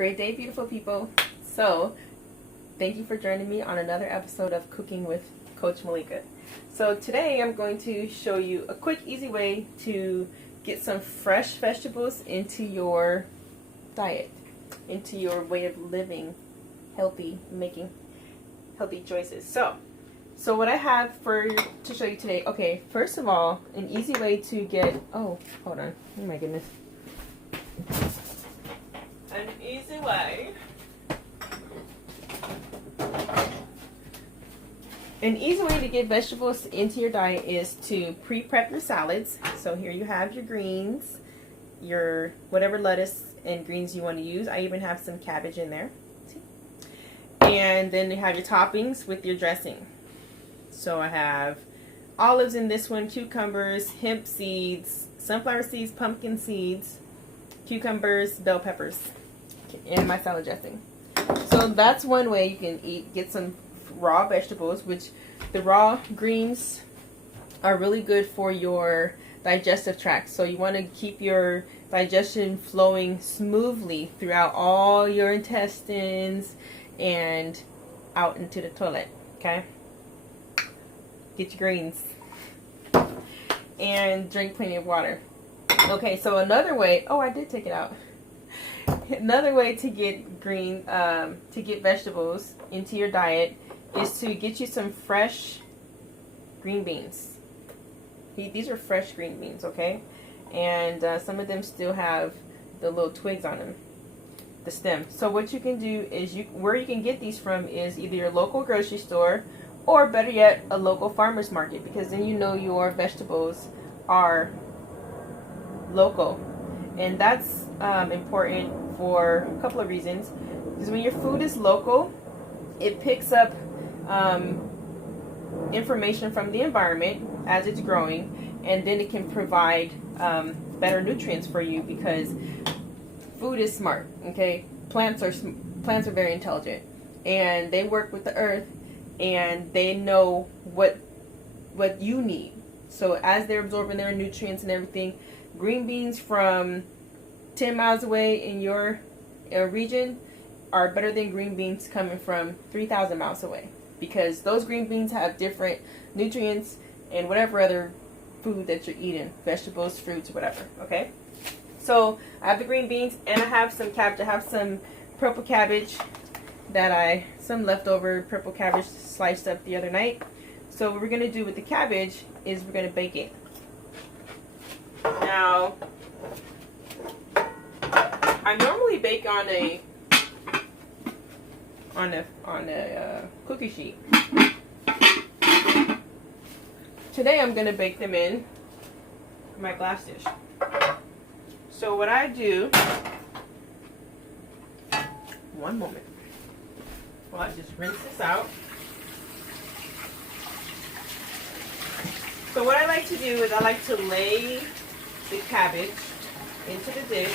Great day, beautiful people. So, thank you for joining me on another episode of Cooking with Coach Malika. So today I'm going to show you a quick, easy way to get some fresh vegetables into your diet, into your way of living healthy, making healthy choices. So what I have to show you today, okay, first of all, an easy way to get, oh, hold on, oh my goodness. An easy way. An easy way to get vegetables into your diet is to pre-prep your salads. So here you have your greens, your whatever lettuce and greens you want to use. I even have some cabbage in there. And then you have your toppings with your dressing. So I have olives in this one, cucumbers, hemp seeds, sunflower seeds, pumpkin seeds, cucumbers, bell peppers in my salad dressing. So that's one way you can get some raw vegetables, which the raw greens are really good for your digestive tract. So you want to keep your digestion flowing smoothly throughout all your intestines and out into the toilet. Okay? Get your greens and drink plenty of water. Okay, so another way, oh, I did take it out. Another way to get vegetables into your diet is to get you some fresh green beans. These are fresh green beans, okay? And some of them still have the little twigs on them, the stem. So what you can do is, where you can get these from is either your local grocery store or better yet, a local farmer's market, because then you know your vegetables are local. And that's important for a couple of reasons. Because when your food is local, it picks up information from the environment as it's growing, and then it can provide better nutrients for you, because food is smart. Okay, plants are very intelligent, and they work with the earth, and they know what you need. So as they're absorbing their nutrients and everything, green beans from 10 miles away in your region are better than green beans coming from 3,000 miles away, because those green beans have different nutrients and whatever other food that you're eating, vegetables, fruits, whatever. Okay, so I have the green beans and I have some cabbage. I have some purple cabbage some leftover purple cabbage sliced up the other night. So what we're going to do with the cabbage is we're going to bake it. Now, I normally bake on a cookie sheet. Today I'm going to bake them in my glass dish. So what I do, one moment, well, I just rinse this out. So what I like to do is I like to lay the cabbage into the dish.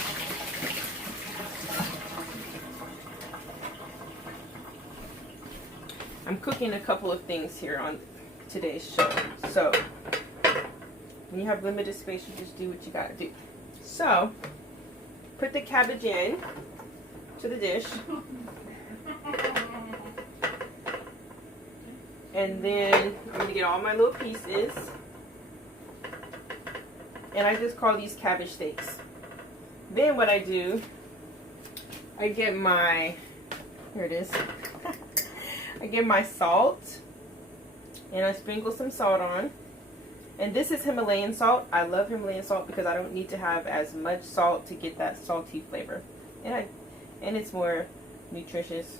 I'm cooking a couple of things here on today's show. So when you have limited space, you just do what you gotta do. So put the cabbage in to the dish. And then I'm going to get all my little pieces. And I just call these cabbage steaks. Then what I do, I get my, here it is. I get my salt. And I sprinkle some salt on. And this is Himalayan salt. I love Himalayan salt because I don't need to have as much salt to get that salty flavor. And it's more nutritious,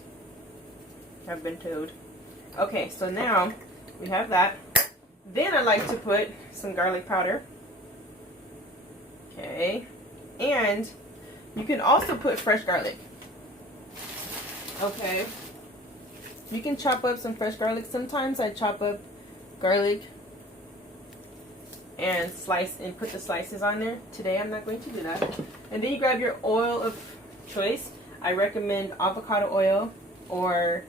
I've been told. Okay, so now we have that. Then I like to put some garlic powder. Okay, and you can also put fresh garlic. Okay, you can chop up some fresh garlic. Sometimes I chop up garlic and slice and put the slices on there. Today I'm not going to do that. And then you grab your oil of choice. I recommend avocado oil or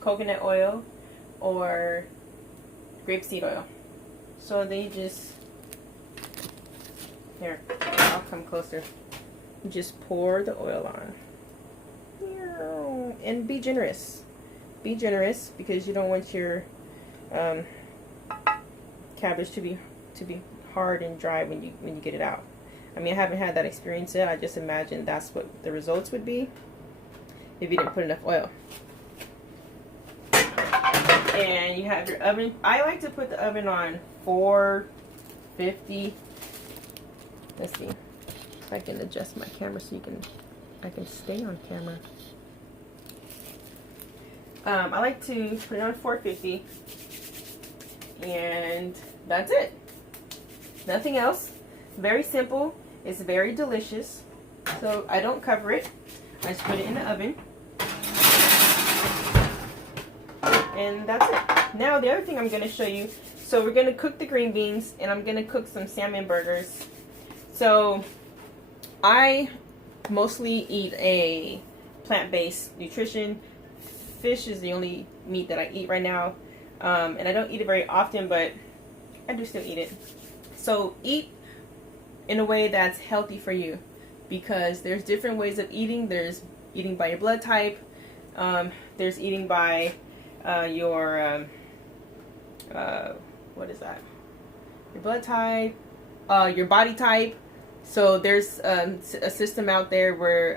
coconut oil or grapeseed oil. So they just, here, I'll come closer. just pour the oil on. And be generous. Be generous because you don't want your cabbage to be hard and dry when you get it out. I mean, I haven't had that experience yet. I just imagine that's what the results would be if you didn't put enough oil. And you have your oven. I like to put the oven on 450. Let's see if I can adjust my camera so I can stay on camera. I like to put it on 450, and that's it. Nothing else. Very simple. It's very delicious. So I don't cover it. I just put it in the oven. And that's it. Now the other thing I'm going to show you. So we're going to cook the green beans, and I'm going to cook some salmon burgers. So I mostly eat a plant-based nutrition. Fish is the only meat that I eat right now. And I don't eat it very often, but I do still eat it. So eat in a way that's healthy for you, because there's different ways of eating. There's eating by your blood type. There's eating by your what is that? Your blood type, your body type. So there's a system out there where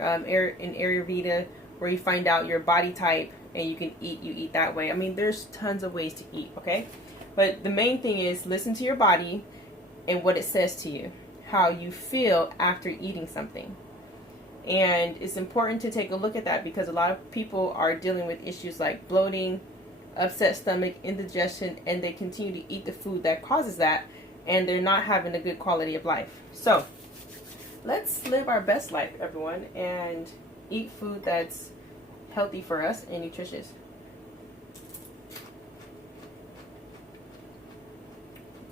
in Ayurveda where you find out your body type and you eat that way. I mean, there's tons of ways to eat, okay? But the main thing is listen to your body and what it says to you, how you feel after eating something. And it's important to take a look at that, because a lot of people are dealing with issues like bloating, upset stomach, indigestion, and they continue to eat the food that causes that, and they're not having a good quality of life. So let's live our best life, everyone, and eat food that's healthy for us and nutritious.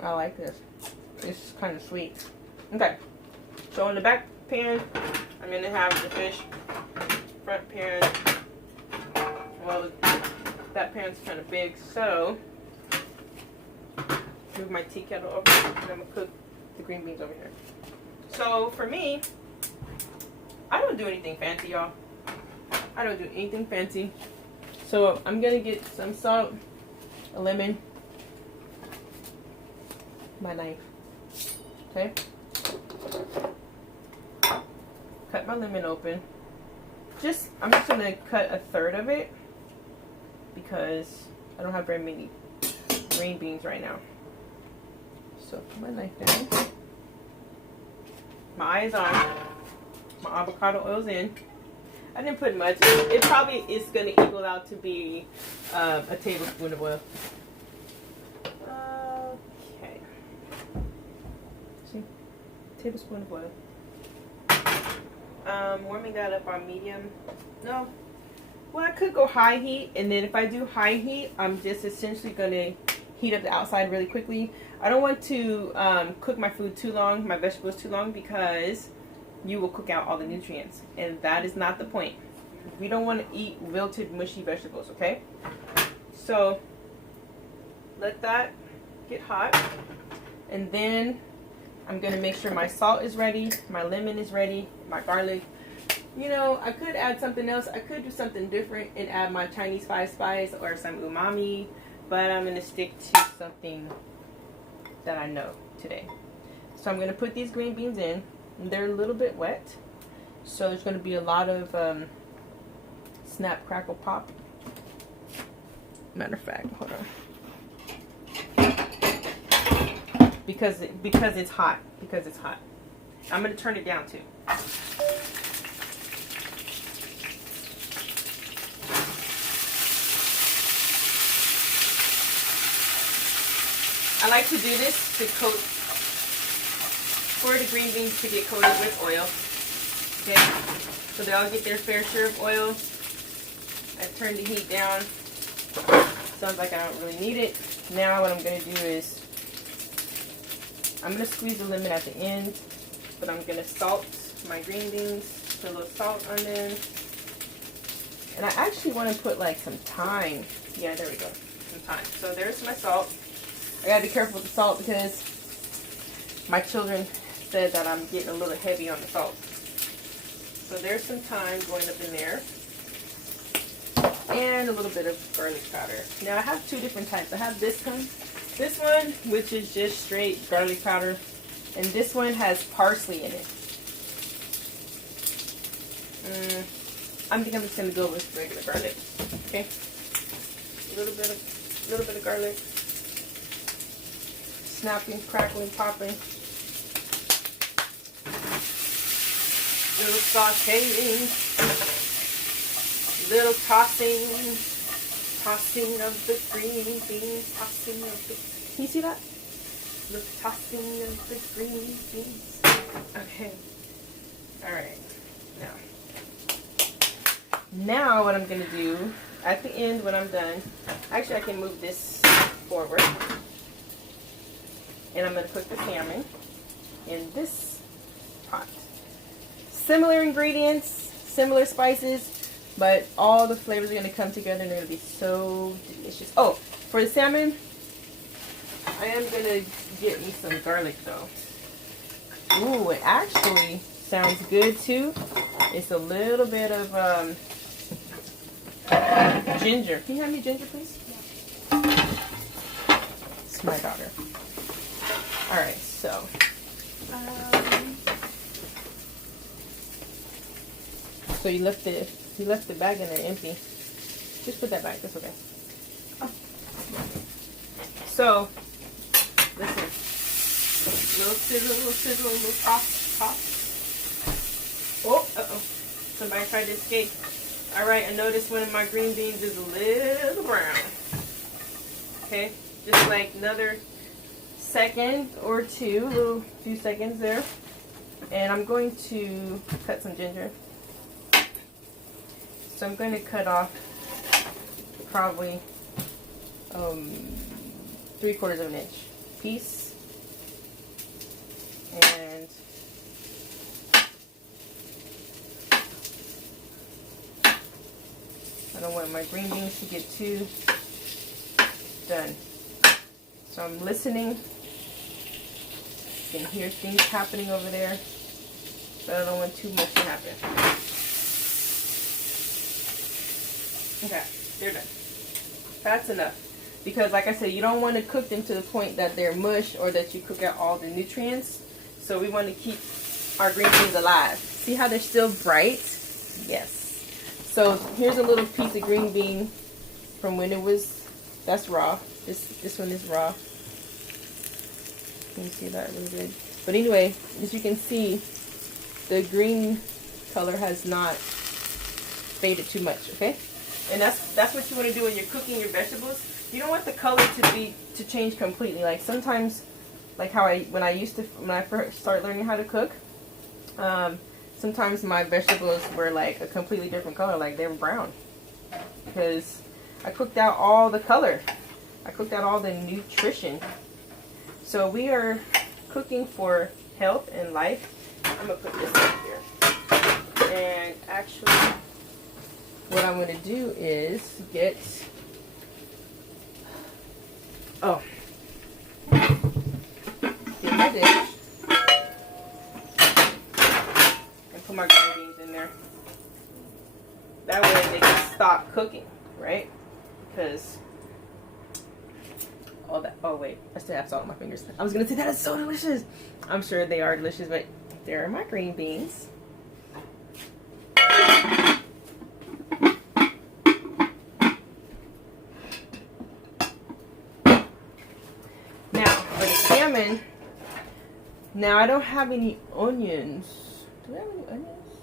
I like this. It's kind of sweet. Okay, so in the back pan, I'm going to have the fish. Front pan, well, that pan's kind of big, so move my tea kettle over, and I'm going to cook the green beans over here. So for me, I don't do anything fancy, y'all. I don't do anything fancy. So I'm going to get some salt, a lemon, my knife. Okay. Cut my lemon open. I'm just going to cut a third of it because I don't have very many green beans right now. So put my knife down. My eye is on. My avocado oil's in. I didn't put much. It probably is going to equal out to be a tablespoon of oil. Okay. See? Tablespoon of oil. Warming that up on medium. No. Well, I could go high heat, and then if I do high heat, I'm just essentially going to heat up the outside really quickly. I don't want to cook my food too long, my vegetables too long, because you will cook out all the nutrients, and that is not the point. We don't want to eat wilted, mushy vegetables, okay? So let that get hot, and then I'm going to make sure my salt is ready, my lemon is ready, my garlic. You know, I could add something else. I could do something different and add my Chinese 5 spice or some umami, but I'm going to stick to something that I know today. So I'm going to put these green beans in. They're a little bit wet, so there's going to be a lot of snap, crackle, pop. Matter of fact, hold on. Because it's hot. I'm going to turn it down too. I like to do this to coat, for the green beans to get coated with oil. Okay, so they all get their fair share of oil. I turned the heat down. Sounds like I don't really need it. Now what I'm going to do is I'm going to squeeze the lemon at the end, but I'm going to salt my green beans, put a little salt on them. And I actually want to put like some thyme. Yeah, there we go. Some thyme. So there's my salt. I gotta be careful with the salt because my children said that I'm getting a little heavy on the salt. So there's some thyme going up in there. And a little bit of garlic powder. Now I have two different types. I have this one, which is just straight garlic powder, and this one has parsley in it. I think I'm just gonna go with regular garlic. Okay, a little bit of garlic, snapping, crackling, popping, little sauteing. Little tossing of the green beans, tossing of the, can you see that? Little tossing of the green beans. Okay. Alright. Now what I'm going to do, at the end when I'm done, actually I can move this forward. And I'm going to cook the salmon in this pot. Similar ingredients, similar spices, but all the flavors are going to come together and they're going to be so delicious. Oh, for the salmon, I am going to get me some garlic though. Ooh, it actually sounds good too. It's a little bit of ginger. Can you have me ginger, please? It's my daughter. Alright, so. So you left the bag in there empty. Just put that back. That's okay. Oh. So, listen. Little sizzle, little pop. Oh, uh-oh. Somebody tried to escape. Alright, I noticed one of my green beans is a little brown. Okay, just like another second or two, little few seconds there. And I'm going to cut some ginger. So I'm going to cut off probably 3/4 of an inch piece. And I don't want my green beans to get too done. So I'm listening. You can hear things happening over there, but I don't want too much to happen. Okay, they're done. That's enough. Because like I said, you don't want to cook them to the point that they're mush or that you cook out all the nutrients. So we want to keep our green beans alive. See how they're still bright? Yes. So here's a little piece of green bean from when it was, that's raw. This one is raw. Can you see that really good? But anyway, as you can see, the green color has not faded too much, okay? And that's what you want to do when you're cooking your vegetables. You don't want the color to change completely. Like sometimes, like how when I first started learning how to cook, sometimes my vegetables were like a completely different color, like they were brown, because I cooked out all the color. I cooked out all the nutrition. So we are cooking for health and life. I'm gonna put this up here. And actually, what I'm going to do is get, get my dish and put my green beans in there. That way they can stop cooking, right? Because all that, oh wait, I still have salt on my fingers. I was going to say that is so delicious. I'm sure they are delicious, but there are my green beans. Now I don't have any onions. Do I have any onions?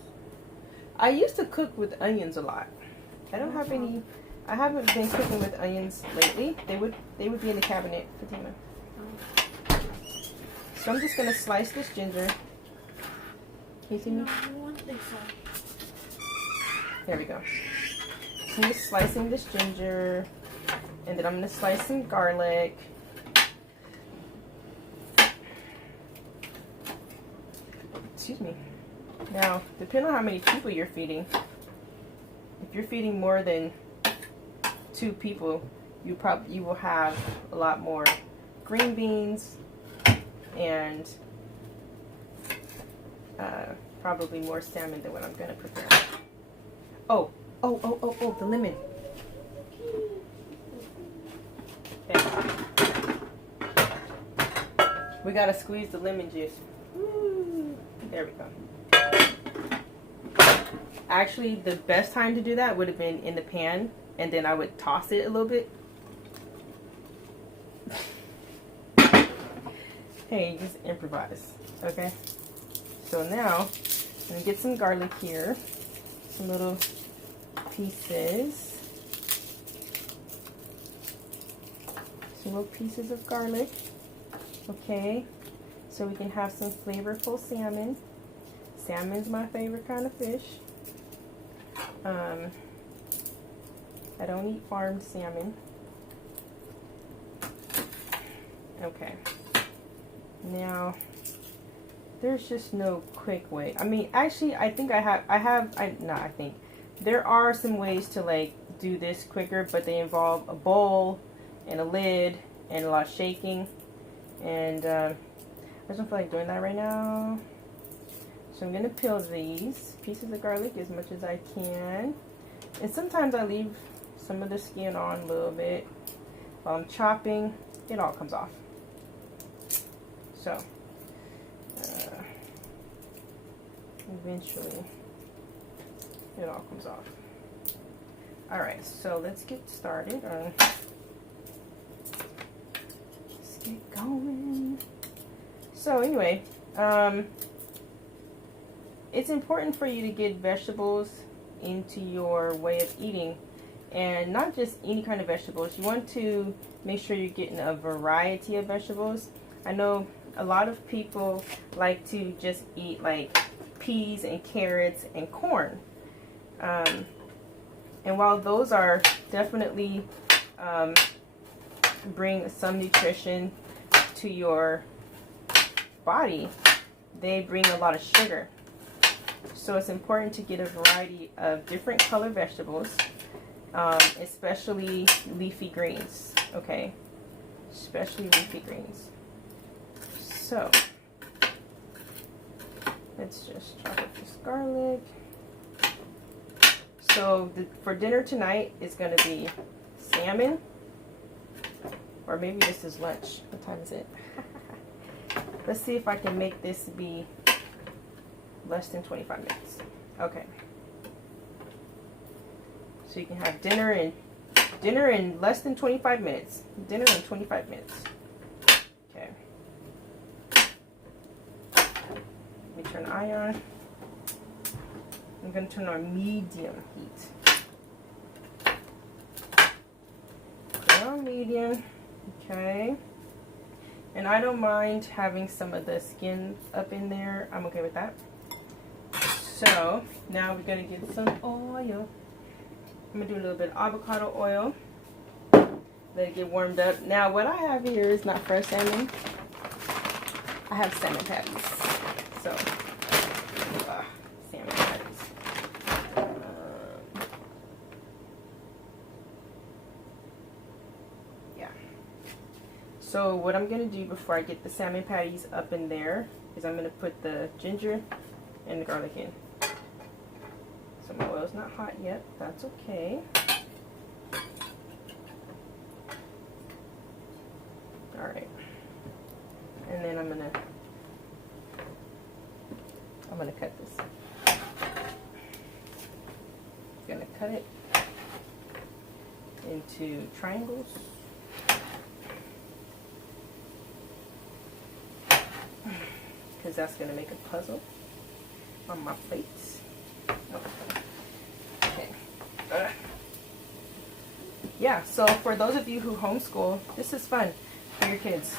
I used to cook with onions a lot. I don't have any. I haven't been cooking with onions lately. They would be in the cabinet, Fatima. So I'm just gonna slice this ginger. Can you see me? No, I don't think so. There we go. So I'm just slicing this ginger, and then I'm gonna slice some garlic. Excuse me. Now, depending on how many people you're feeding, if you're feeding more than 2 people, you will have a lot more green beans and probably more salmon than what I'm gonna prepare. Oh, the lemon. Okay. We gotta squeeze the lemon juice. Woo. There we go. Actually, the best time to do that would have been in the pan, and then I would toss it a little bit. Hey, just improvise, okay? So now, I'm gonna get some garlic here, some little pieces, of garlic, okay? So we can have some flavorful salmon. Salmon's my favorite kind of fish. I don't eat farmed salmon. Okay. Now, there's just no quick way. I mean, actually, I think there are some ways to like do this quicker, but they involve a bowl and a lid and a lot of shaking. And I just don't feel like doing that right now. So I'm gonna peel these pieces of garlic as much as I can. And sometimes I leave some of the skin on a little bit. While I'm chopping, it all comes off. So, eventually, it all comes off. Alright, so let's get started. Let's get going. So anyway, it's important for you to get vegetables into your way of eating. And not just any kind of vegetables. You want to make sure you're getting a variety of vegetables. I know a lot of people like to just eat like peas and carrots and corn. And while those are definitely bring some nutrition to your body, they bring a lot of sugar. So it's important to get a variety of different color vegetables, especially leafy greens, okay? Especially leafy greens. So, let's just chop up this garlic. So, for dinner tonight is going to be salmon, or maybe this is lunch. What time is it? Let's see if I can make this be less than 25 minutes. Okay. So you can have dinner in less than 25 minutes. Dinner in 25 minutes. Okay. Let me turn the eye on. I'm going to turn on medium heat. Put on medium. Okay. And I don't mind having some of the skin up in there. I'm okay with that. So now we're going to get some oil. I'm going to do a little bit of avocado oil. Let it get warmed up. Now what I have here is not fresh salmon. I have salmon patties. So, salmon patties. Yeah. So what I'm going to do before I get the salmon patties up in there is I'm going to put the ginger and the garlic in. So my oil's not hot yet. That's okay. Alright. And then I'm gonna cut this. Gonna cut it into triangles. Because that's gonna make a puzzle on my plate. Okay. Yeah, so for those of you who homeschool, this is fun for your kids.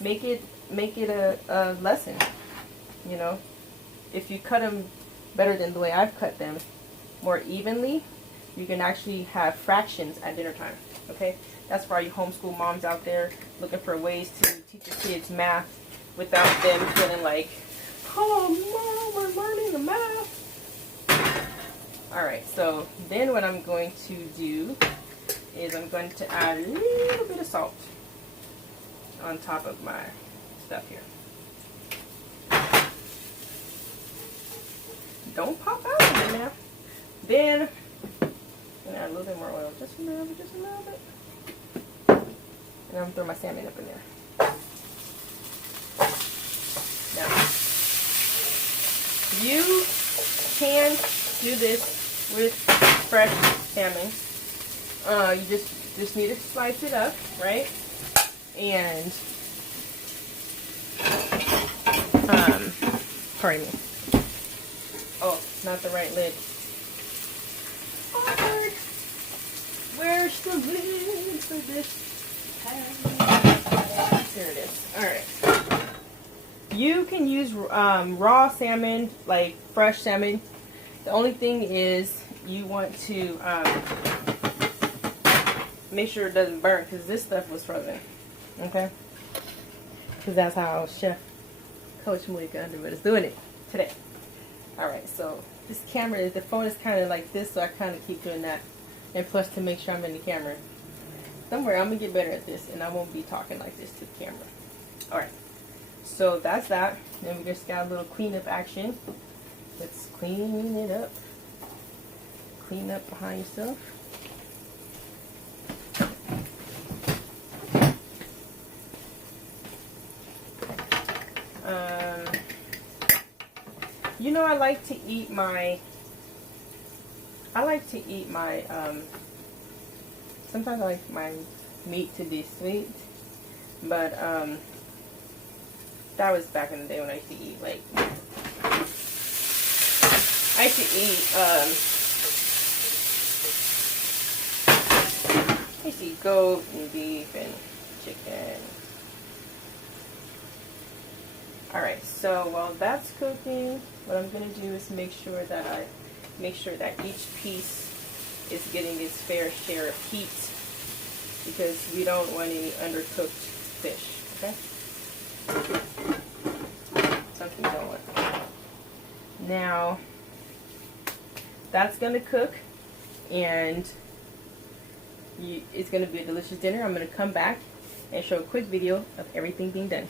Make it a lesson, you know. If you cut them better than the way I've cut them, more evenly, you can actually have fractions at dinner time, okay? That's for all you homeschool moms out there looking for ways to teach your kids math without them feeling like, oh, Mom, we're learning the math. Alright, so then what I'm going to do is I'm going to add a little bit of salt on top of my stuff here. don't pop out on it now. Then add a little bit more oil, just a little bit. And I'm gonna throw my salmon up in there. Now, you can do this with fresh salmon. You just need to slice it up, right? And pardon me. Oh, not the right lid. Awkward. Where's the lid for this pan? Here it is. All right. You can use raw salmon, like fresh salmon. The only thing is you want to make sure it doesn't burn, because this stuff was frozen. Okay? Because that's how Chef Coach Malika Underwood is doing it today. Alright, so this camera, the phone is kind of like this, so I kind of keep doing that. And plus to make sure I'm in the camera. Don't worry, I'm going to get better at this, and I won't be talking like this to the camera. Alright, so that's that. Then we just got a little cleanup action. Let's clean it up. Clean up behind yourself. You know, I like to eat my, sometimes I like my meat to be sweet, but, that was back in the day when I used to eat, like, I used to eat goat and beef and chicken. Alright, so while that's cooking, what I'm going to do is make sure that each piece is getting its fair share of heat, because we don't want any undercooked fish, okay? Something going. Now, that's going to cook, and it's going to be a delicious dinner. I'm going to come back and show a quick video of everything being done.